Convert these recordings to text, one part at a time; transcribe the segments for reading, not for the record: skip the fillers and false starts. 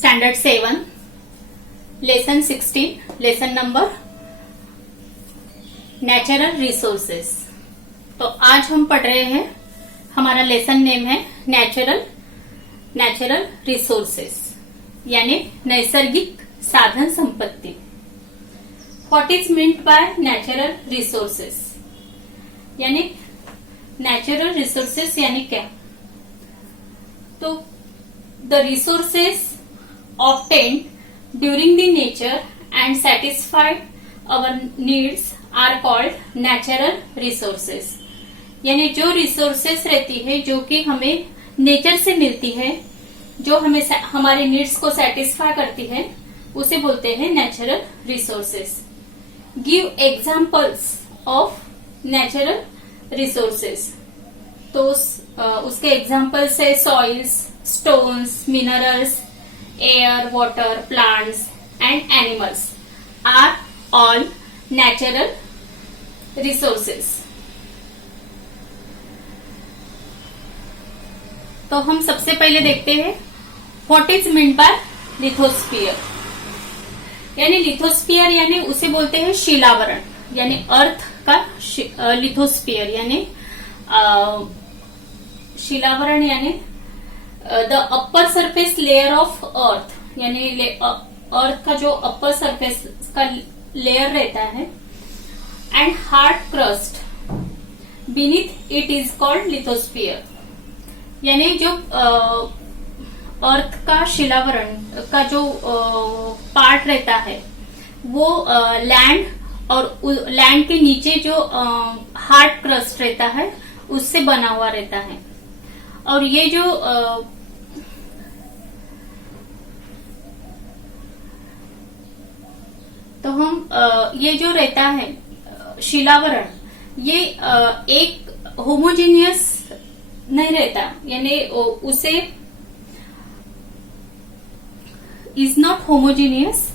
Standard 7 lesson 16 lesson number natural resources. तो आज हम पढ़ रहे हैं, हमारा लेसन नेम है नेचुरल रिसोर्सेस यानी नैसर्गिक साधन संपत्ति। What is meant by natural resources यानी नेचुरल रिसोर्सेस यानी क्या? तो the resources obtained during the nature and satisfied our needs are called natural resources। यानी जो रिसोर्सेस रहती है जो कि हमें नेचर से मिलती है, जो हमें हमारे नीड्स को सेटिस्फाई करती है, उसे बोलते हैं natural resources. Give examples of natural resources. तो उसके एग्जांपल्स है soils, stones, minerals, air, water, plants and animals are all natural resources। तो हम सबसे पहले देखते हैं what is meant by lithosphere. यानी लिथोस्फीयर यानी उसे बोलते हैं शिलावरण, यानी अर्थ का लिथोस्फीयर यानी शिलावरण यानी the upper surface layer of earth, यानी अर्थ का जो अपर सरफेस का लेयर रहता है, and hard crust beneath it is called lithosphere. यानी जो अर्थ का शिलावरण का जो पार्ट रहता है वो लैंड और लैंड के नीचे जो हार्ड क्रस्ट रहता है उससे बना हुआ रहता है। और ये जो तो हम ये जो रहता है शिलावरण, ये एक होमोजीनियस नहीं रहता, यानी उसे इज नॉट होमोजीनियस।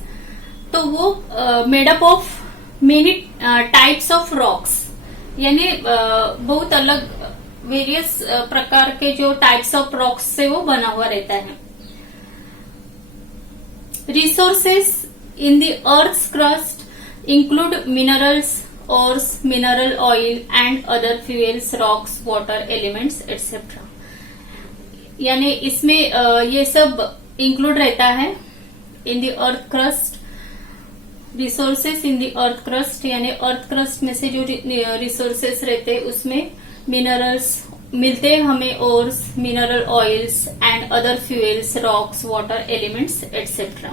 तो वो made up of many types of rocks, यानी बहुत अलग वेरियस प्रकार के जो टाइप्स ऑफ रॉक्स से वो बना हुआ रहता है। Resources in the earth's crust include minerals, ores, mineral oil and other fuels, rocks, water elements etcetera. यानी इसमें ये सब इंक्लूड रहता है in the earth crust. Resources in the earth crust यानी अर्थ क्रस्ट में से जो रिसोर्सेस रहते हैं उसमें मिनरल्स मिलते हैं हमें, ores, mineral oils and other fuels, rocks, water elements etcetera.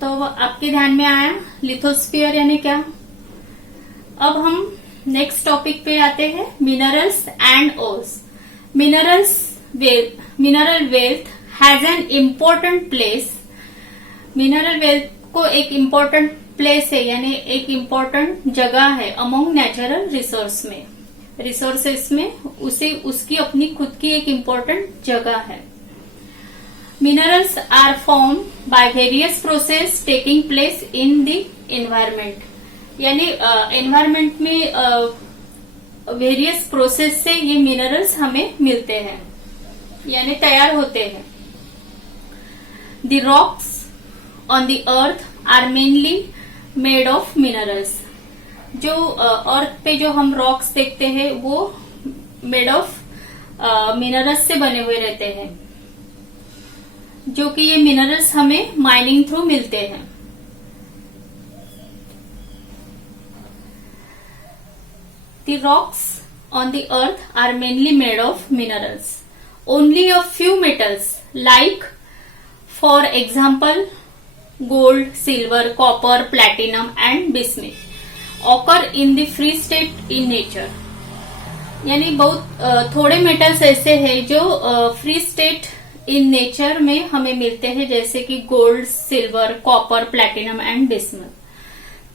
तो आपके ध्यान में आया लिथोस्फीयर यानी क्या। अब हम नेक्स्ट टॉपिक पे आते हैं, minerals and ores. Mineral wealth has an important place. Mineral wealth को एक इम्पोर्टेंट प्लेस है, यानी एक इम्पोर्टेंट जगह है अमोंग नेचुरल रिसोर्सेस में उसे उसकी अपनी खुद की एक इम्पोर्टेंट जगह है। Minerals are form by various process taking place in the environment. यानी एनवायरमेंट में वेरियस प्रोसेस से ये मिनरल्स हमें मिलते हैं, यानी तैयार होते हैं। The rocks on the earth are mainly made of minerals. जो अर्थ पे जो हम रॉक्स देखते हैं वो मेड ऑफ मिनरल्स से बने हुए रहते हैं, जो कि ये मिनरल्स हमें माइनिंग थ्रू मिलते हैं। The rocks on the earth are mainly made of minerals. Only a few metals like for example gold, silver, copper, platinum and bismuth occur in the free state in nature। यानी बहुत थोड़े metals ऐसे हैं जो free state in nature में हमें मिलते हैं, जैसे कि gold, silver, copper, platinum and bismuth.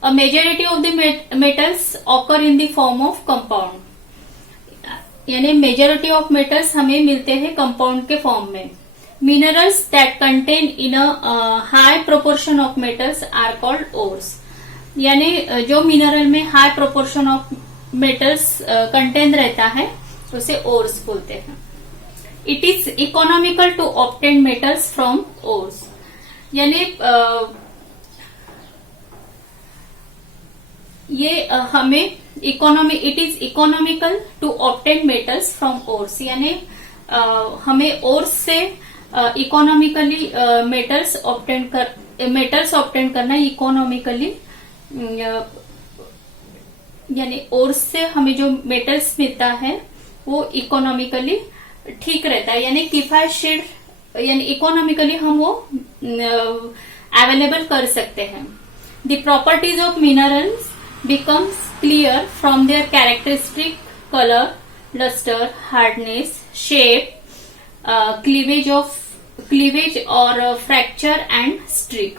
A majority of the metals occur in the form of compound. यानी मेजॉरिटी ऑफ मेटल्स हमें मिलते हैं कंपाउंड के फॉर्म में। Minerals that contain in a high proportion of metals are called ores। यानी जो mineral में high proportion of metals contain रहता है उसे ओर्स बोलते हैं। It is economical to obtain metals from ores, यानी ये हमें it is economical to obtain metals from ores, यानी हमें ओर्स से इकोनॉमिकली मेटल्स ऑब्टेन करना इकोनॉमिकली, यानी ओर्स से हमें जो मेटल्स मिलता है वो इकोनॉमिकली ठीक रहता है, यानी किफायतशीर, यानी इकोनॉमिकली हम वो अवेलेबल कर सकते हैं। The properties of minerals becomes clear from their characteristic color, luster, hardness, shape, cleavage or fracture and streak।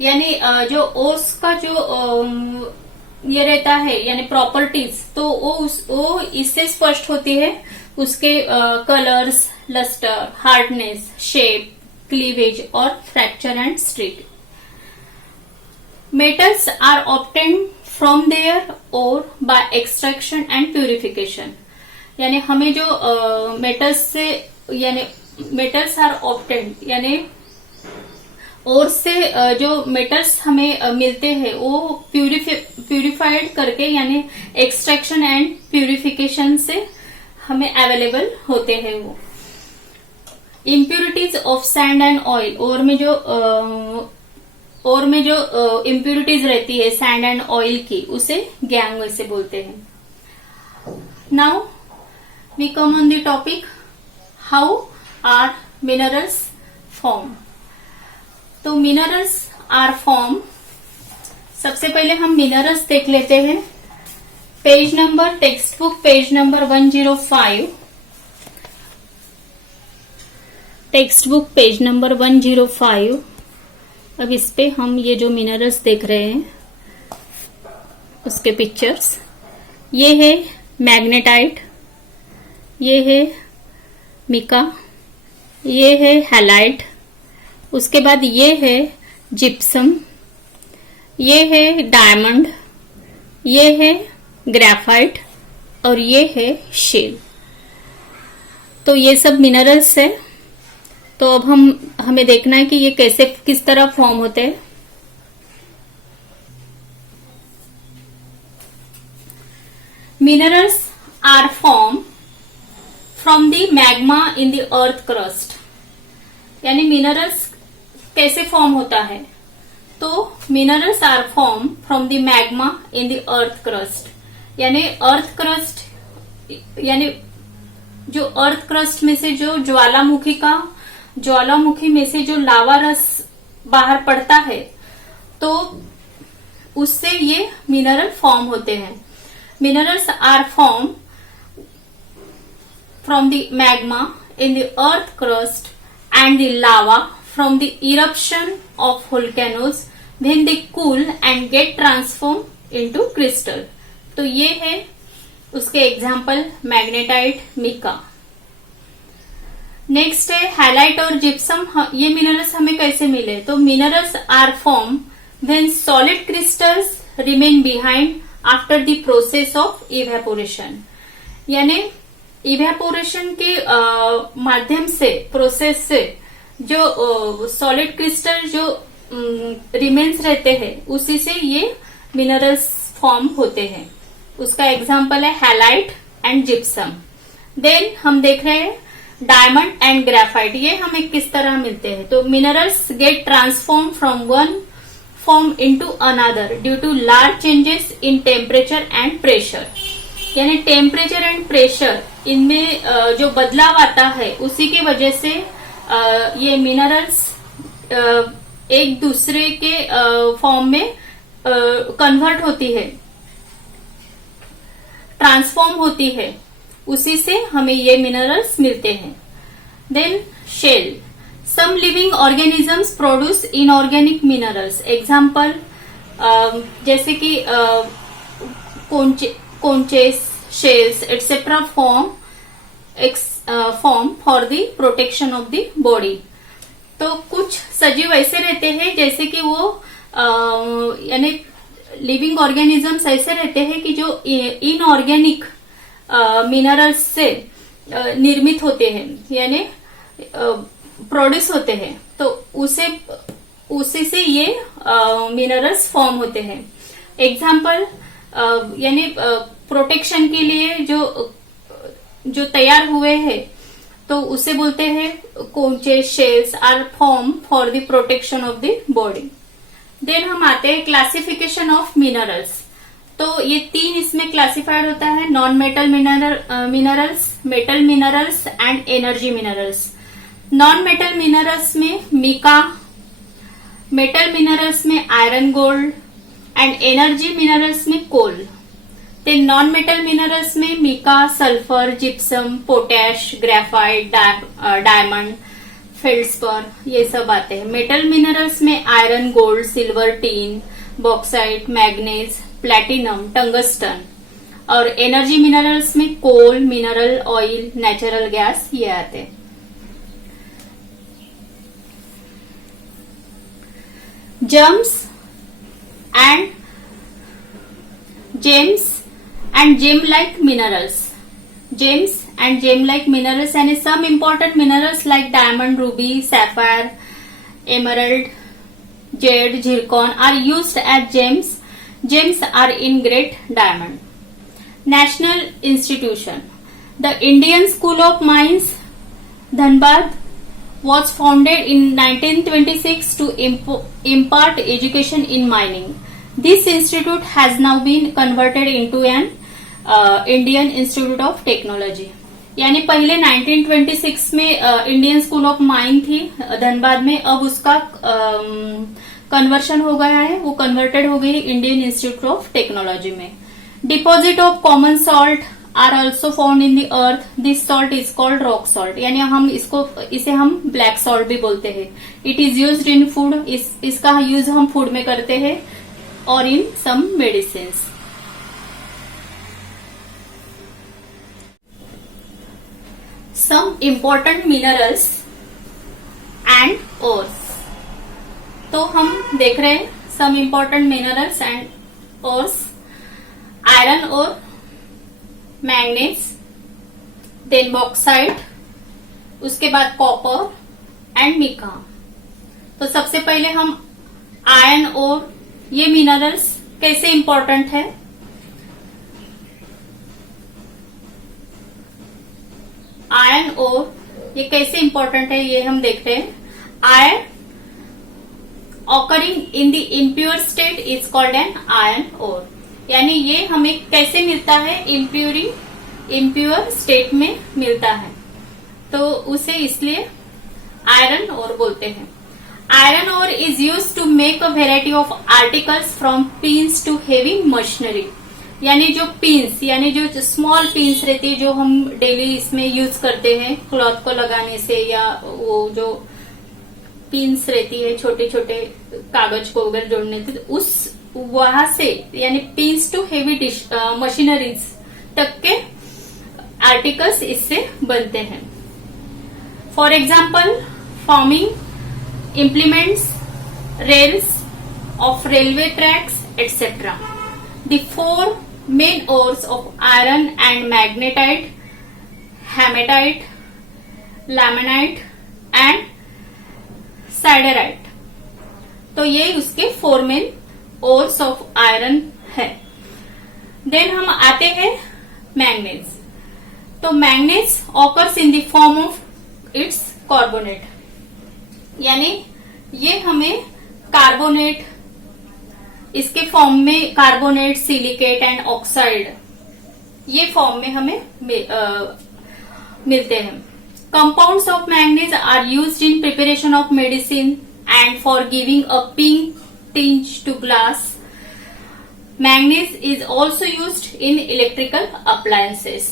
यानी जो ओर्स का जो ये रहता है यानी प्रॉपर्टीज, तो वो इससे स्पष्ट होती है, उसके colours, lustre, hardness, shape, cleavage और fracture and streak. Metals are obtained from their ore by extraction and purification। यानी हमें जो मेटल्स से, यानी मेटल्स आर ऑब्टेन्ड, यानी ओर से जो मेटल्स हमें मिलते हैं वो प्यूरिफाइड करके, यानी एक्सट्रैक्शन एंड प्यूरिफिकेशन से हमें अवेलेबल होते हैं वो। Impurities of sand and oil, और में जो इम्प्यूरिटीज रहती है सैंड एंड ऑयल की, उसे गैंग से बोलते हैं। Now we come on the topic how are minerals form. तो मिनरल्स आर फॉर्म, सबसे पहले हम मिनरल्स देख लेते हैं। Page number, textbook page number 105, textbook page number 105। अब इस पे हम ये जो मिनरल्स देख रहे हैं उसके पिक्चर्स, ये है मैग्नेटाइट, ये है मिका, ये है हैलाइट, उसके बाद ये है जिप्सम, ये है डायमंड, ये है ग्रेफाइट और ये है शेल। तो ये सब मिनरल्स है। तो अब हमें देखना है कि ये कैसे, किस तरह फॉर्म होते हैं। Minerals are form from the magma in the earth crust. यानी मिनरल्स कैसे फॉर्म होता है, तो minerals are form from the magma in the earth crust, यानी अर्थ क्रस्ट, यानी जो अर्थ क्रस्ट में से जो ज्वालामुखी में से जो लावा रस बाहर पड़ता है, तो उससे ये मिनरल फॉर्म होते हैं। Minerals are form from the magma in the earth crust and the lava from the eruption of volcanoes when they cool and get transform into crystal. तो ये है उसके एग्जाम्पल, मैग्नेटाइट, मिका। नेक्स्ट है halite और gypsum. ये minerals हमें कैसे मिले, तो minerals are form when solid crystals remain behind after the process of evaporation. यानी इवेपोरेशन के माध्यम से, प्रोसेस से जो सॉलिड क्रिस्टल जो रिमेन्स रहते हैं, उसी से ये मिनरल्स फॉर्म होते हैं। उसका एग्जाम्पल है हैलाइट एंड जिप्सम। देन हम देख रहे हैं डायमंड एंड ग्रेफाइट। ये हमें किस तरह मिलते हैं, तो minerals get transform from one form into another due to large changes in temperature and pressure. यानी टेम्परेचर एंड प्रेशर इनमें जो बदलाव आता है, उसी की वजह से ये मिनरल्स एक दूसरे के फॉर्म में कन्वर्ट होती है, ट्रांसफॉर्म होती है, उसी से हमें ये मिनरल्स मिलते हैं। Then shell, some living organisms produce inorganic minerals. Example जैसे कि conches, shells, etc. form for the protection of the body. तो कुछ सजीव ऐसे रहते हैं जैसे कि वो यानी लिविंग ऑर्गेनिजम्स ऐसे रहते हैं कि जो इनऑर्गेनिक मिनरल्स से निर्मित होते हैं, यानी प्रोड्यूस होते हैं, तो उसी से ये मिनरल्स फॉर्म होते हैं। एग्जाम्पल यानी प्रोटेक्शन के लिए जो तैयार हुए हैं, तो उसे बोलते हैं conch shells are form for the protection of the body. Then हम आते हैं क्लासिफिकेशन ऑफ मिनरल्स। तो ये 3 इसमें क्लासिफाइड होता है, non metal minerals, metal minerals and energy minerals. Non metal minerals में मिका, मेटल मिनरल्स में iron gold and energy minerals में कोल। नॉन मेटल मिनरल्स में mica, sulphur, gypsum, potash, graphite, diamond, feldspar, ये सब आते हैं। मेटल मिनरल्स में iron, gold, silver, tin, bauxite, manganese, platinum, tungsten. और एनर्जी मिनरल्स में coal, mineral oil, natural gas, ये आते हैं। Gems and gem-like minerals. Gems and gem-like minerals and some important minerals like diamond, ruby, sapphire, emerald, jade, zircon are used as gems. Gems are in great diamond. National institution. The Indian School of Mines, Dhanbad, was founded in 1926 to impart education in mining. This institute has now been converted into an Indian Institute of Technology. यानी पहले 1926 में Indian school of mine थी धनबाद में, अब उसका conversion हो गया है, वो कन्वर्टेड हो गई इंडियन इंस्टीट्यूट ऑफ टेक्नोलॉजी में। Deposit of common salt are also found in the earth. This salt is called rock salt, यानी इसे हम ब्लैक सॉल्ट भी बोलते हैं। It is used in food, इसका यूज हम फूड में करते हैं और in some medicine. Some important minerals and ores. तो हम देख रहे हैं some important minerals and ores. Iron और मैंगनीज, देन बॉक्साइट, उसके बाद कॉपर एंड मिका। तो सबसे पहले हम आयरन और ये मिनरल्स कैसे इंपॉर्टेंट है। आयरन और ये कैसे इंपॉर्टेंट है ये हम देख रहे हैं। Iron occurring in the impure state is called an iron ore, यानी ये हमें कैसे मिलता है, इम्प्योर स्टेट में मिलता है, तो उसे इसलिए आयरन ओर बोलते हैं। Iron ore is use to make a variety of articles from pins to heavy machinery, यानी जो पिन्स यानी जो स्मॉल पिन्स रहती है जो हम डेली इसमें यूज करते हैं क्लॉथ को लगाने से, या वो जो पिन्स रहती है छोटे छोटे कागज को अगर जोड़ने से, उस वहां से यानी पिन्स टू हेवी मशीनरीज तक के आर्टिकल्स इससे बनते हैं। For example farming implements, rails of railway tracks etcetera. The 4 main ores of iron and magnetite, hematite, limonite and siderite. तो ये उसके 4 मेन ओर्स ऑफ आयरन है। देन हम आते हैं मैंगनीज। तो manganese occurs in the form of its carbonate, यानी ये हमें कार्बोनेट, इसके फॉर्म में कार्बोनेट, सिलिकेट एंड ऑक्साइड, ये फॉर्म में हमें मिलते हैं। Compounds of manganese are used in preparation of medicine and for giving a pink tinge to glass. Manganese is also used in electrical appliances.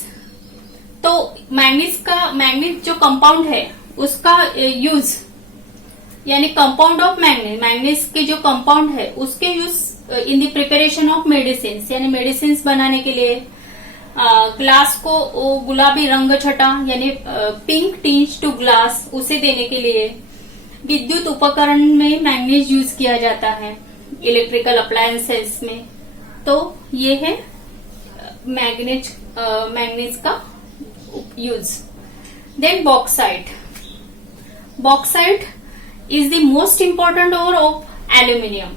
तो manganese जो compound है उसका use, यानी कंपाउंड ऑफ मैंगनीज के जो कंपाउंड है उसके use in the preparation of medicine, यानी मेडिसिन बनाने के लिए। ग्लास को गुलाबी रंग छटा यानी पिंक टिंज टू ग्लास, उसे देने के लिए। विद्युत उपकरण में मैंगनीज यूज किया जाता है, इलेक्ट्रिकल अप्लायंसेस में। तो ये है मैग्नीज का use. Then bauxite. Bauxite is the most important ore of aluminium.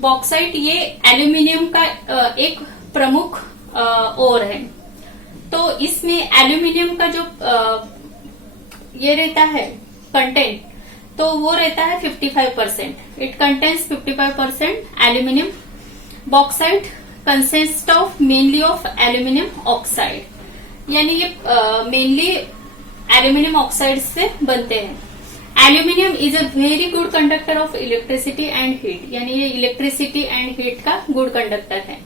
Bauxite ये एल्यूमिनियम का एक प्रमुख ओर है। तो इसमें एल्यूमिनियम का जो ये रहता है कंटेंट, तो वो रहता है 55%। It contains 55% aluminium. Bauxite consist of mainly of aluminium oxide, यानी ये मेनली एल्यूमिनियम ऑक्साइड से बनते हैं। Aluminium is a very good conductor of electricity and heat, यानी ये इलेक्ट्रिसिटी एंड हीट का गुड कंडक्टर है।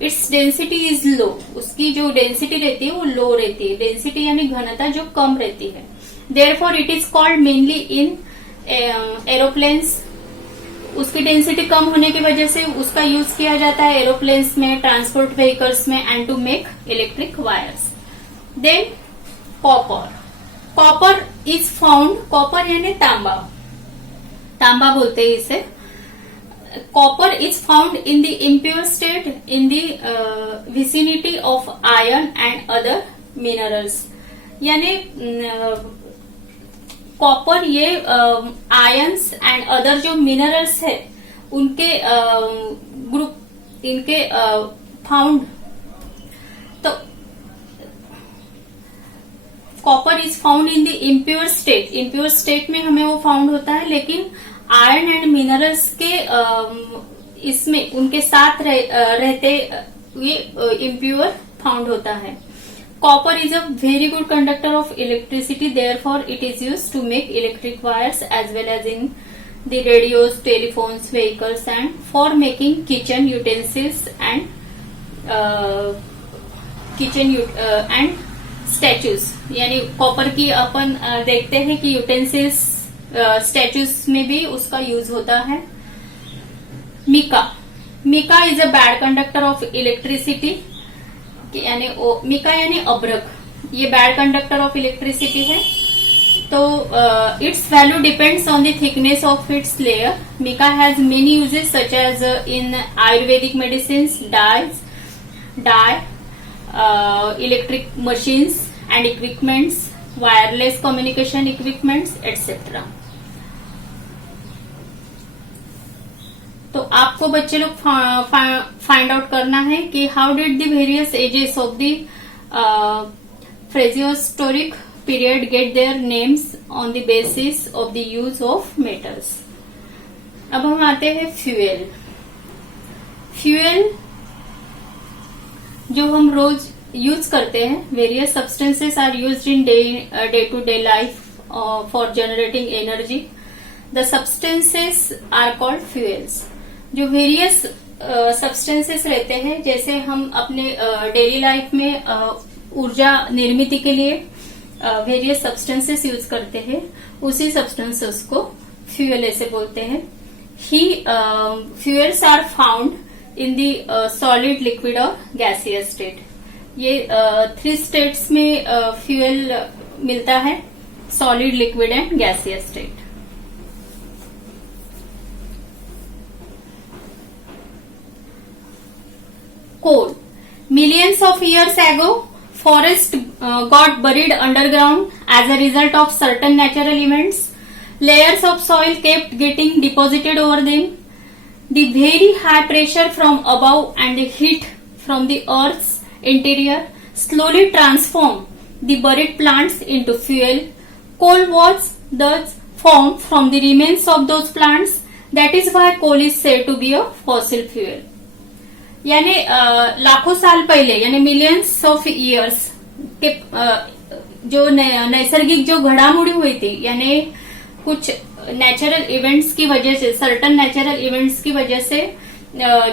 इट्स डेंसिटी इज लो, उसकी जो डेंसिटी रहती है वो लो रहती है। डेंसिटी यानी घनता जो कम रहती है। Therefore it is called mainly in aeroplanes. उसकी डेंसिटी कम होने की वजह से उसका यूज किया जाता है एरोप्लेन्स में, ट्रांसपोर्ट व्हीकल्स में, and to make electric wires. Then copper. Copper is found, copper यानी तांबा, तांबा बोलते हैं इसे। Copper is found in the impure state in the vicinity of iron and other minerals, यानी कॉपर ये आयंस एंड अदर जो मिनरल्स है उनके ग्रुप, इनके फाउंड। तो copper is found in the impure state. Impure state में हमें वो फाउंड होता है, लेकिन आयरन एंड मिनरल्स के इसमें उनके साथ रहते ये इम्प्योर फाउंड होता है। Copper is a very good conductor of electricity, therefore it is used to make electric wires as well as in the radios, telephones, vehicles, and for making kitchen utensils and and statues। यानी copper की अपन देखते हैं कि utensils, statues में भी उसका use होता है। Mica. Mica is a bad conductor of electricity, यानी मिका यानी अभ्रक, ये बैड कंडक्टर ऑफ इलेक्ट्रिसिटी है। तो its value depends on the thickness of its layer. Mica has many uses such as in Ayurvedic medicine, dye, electric machines and equipments, wireless communication equipments etcetera. तो आपको बच्चे लोग find out करना है कि how did the various ages of the prehistoric period get their names on the basis of the use of metals. अब हम आते हैं फ्यूएल। फ्यूएल जो हम रोज यूज करते हैं, various substances are used in day to day life for generating energy. The substances are called fuels. जो various substances रहते हैं, जैसे हम अपने डेली लाइफ में ऊर्जा निर्मित के लिए वेरियस सब्सटेंसेस यूज करते हैं, उसी सब्सटेंसेस को फ्यूएल ऐसे बोलते हैं। Fuels are found in the solid, liquid और गैसियस स्टेट। ये 3 स्टेट्स में फ्यूएल मिलता है, solid, liquid and gaseous state. Coal. Millions of years ago, forests got buried underground as a result of certain natural events. Layers of soil kept getting deposited over them. The very high pressure from above and the heat from the earth's interior slowly transformed the buried plants into fuel. Coal was thus formed from the remains of those plants. That is why coal is said to be a fossil fuel. यानी लाखों साल पहले, यानी millions of years के जो नैसर्गिक जो घडामोड़ी हुई थी, यानी कुछ नेचुरल इवेंट्स की वजह से, सर्टन नेचुरल इवेंट्स की वजह से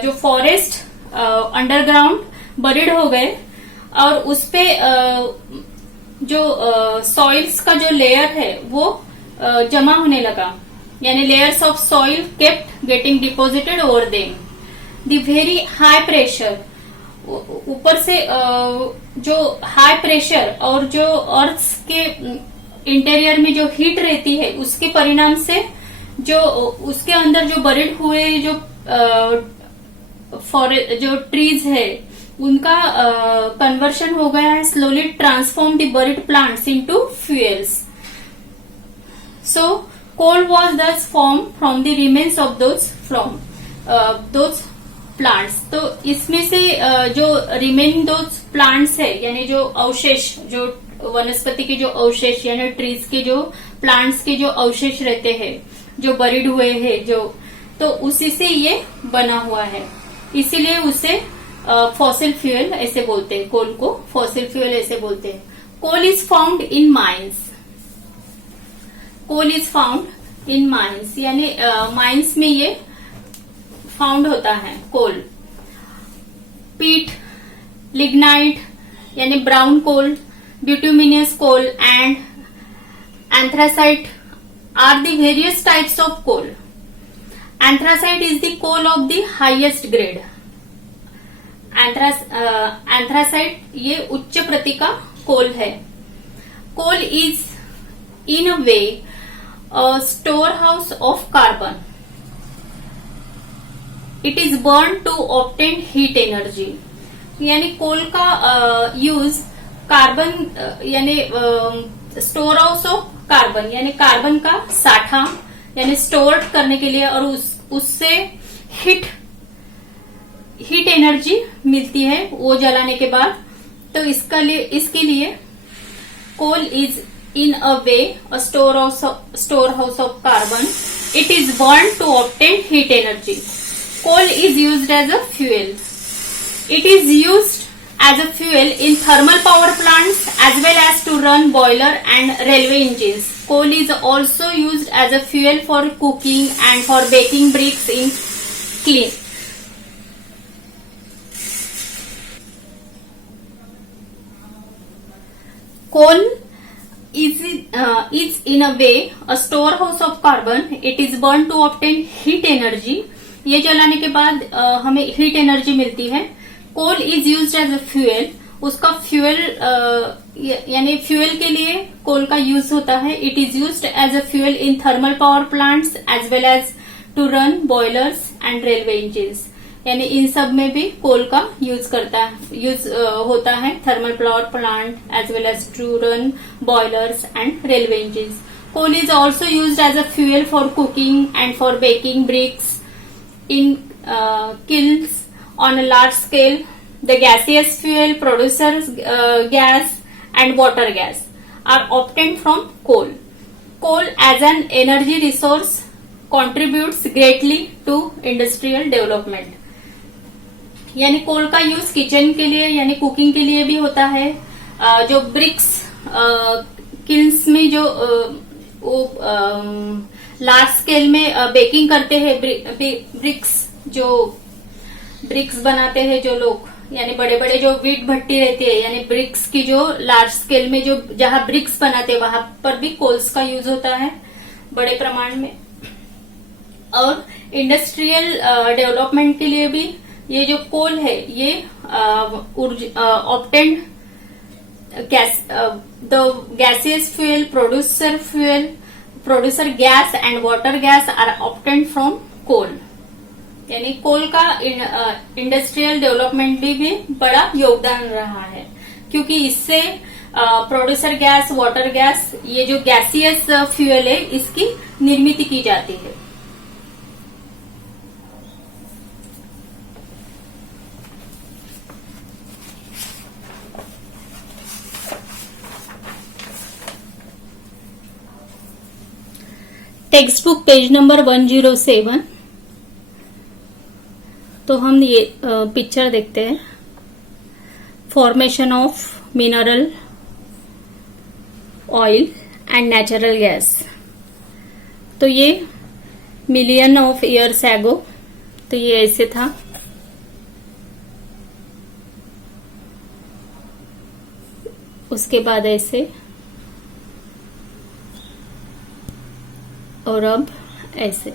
जो फॉरेस्ट अंडरग्राउंड बरीड हो गए और उसपे जो सॉइल्स का जो लेयर है वो जमा होने लगा, यानी layers of soil kept getting deposited over them. The very high pressure, ऊपर से जो हाई प्रेशर और जो अर्थ के इंटीरियर में जो हीट रहती है उसके परिणाम से जो उसके अंदर जो बरिड हुए जो जो ट्रीज है उनका कन्वर्शन हो गया है, slowly transform the buried plants into fuels. So coal was thus form from the remains of those plants. तो इसमें से जो रिमेनिंग दोज प्लांट्स है यानी जो अवशेष, जो वनस्पति के जो अवशेष यानी ट्रीज के जो प्लांट्स के जो अवशेष रहते हैं जो बरिड हुए हैं जो, तो उसी से ये बना हुआ है. इसीलिए उसे फॉसिल फ्यूल ऐसे बोलते हैं. कोल को फॉसिल फ्यूल ऐसे बोलते हैं. Coal is found in mines. Coal is found in mines यानी माइंस में ये फाउंड होता है कोल. पीट, लिग्नाइट यानी brown coal, bituminous coal and anthracite are the various types of coal. Anthracite is the coal of the highest grade. Anthracite ये उच्च प्रति का कोल है. Coal is in a way storehouse of carbon. It is burn to obtain heat energy. यानी कोल का use carbon यानी store house of carbon यानी carbon का साठा यानी स्टोर करने के लिए और उससे हीट एनर्जी मिलती है वो जलाने के बाद. तो इसके लिए coal is in a way a storehouse of carbon. It is burned to obtain heat energy. Coal is used as a fuel. It is used as a fuel in thermal power plants as well as to run boiler and railway engines. Coal is also used as a fuel for cooking and for baking bricks in clean. Coal is in a way a storehouse of carbon. It is burned to obtain heat energy. ये जलाने के बाद हमें heat energy मिलती है. Coal is used as a fuel. उसका fuel यानी fuel के लिए कोल का यूज होता है. It is used as a fuel in thermal power plants as well as to run boilers and railway engines. यानी इन सब में भी कोल का यूज होता है. Thermal power plant as well as to run boilers and railway engines. Coal is also used as a fuel for cooking and for baking bricks in kilns on a large scale. The gaseous fuel, producer gas and water gas are obtained from coal. Coal as an energy resource contributes greatly to industrial development. यानी कोल का use kitchen के लिए यानी cooking के लिए भी होता है. जो ब्रिक्स किल्स में जो लार्ज स्केल में बेकिंग करते हैं, ब्रिक्स बनाते हैं जो लोग, यानी बड़े बड़े जो वीट भट्टी रहती है यानी ब्रिक्स की जो लार्ज स्केल में जो जहां ब्रिक्स बनाते हैं वहां पर भी कोल्स का यूज होता है बड़े प्रमाण में. और इंडस्ट्रियल डेवलपमेंट के लिए भी ये जो कोल है ये obtained the gaseous fuel, producer gas and water gas are obtained from coal. यानी कोल का इंडस्ट्रियल डेवलपमेंट भी बड़ा योगदान रहा है क्योंकि इससे प्रोड्यूसर गैस, वाटर गैस, ये जो गैसियस फ्यूल है इसकी निर्मित की जाती है. Text book page number 107. तो हम ये पिक्चर देखते हैं. Formation of mineral oil and natural gas. तो ये मिलियन ऑफ ईयर्स एगो तो ये ऐसे था. उसके बाद ऐसे और अब ऐसे.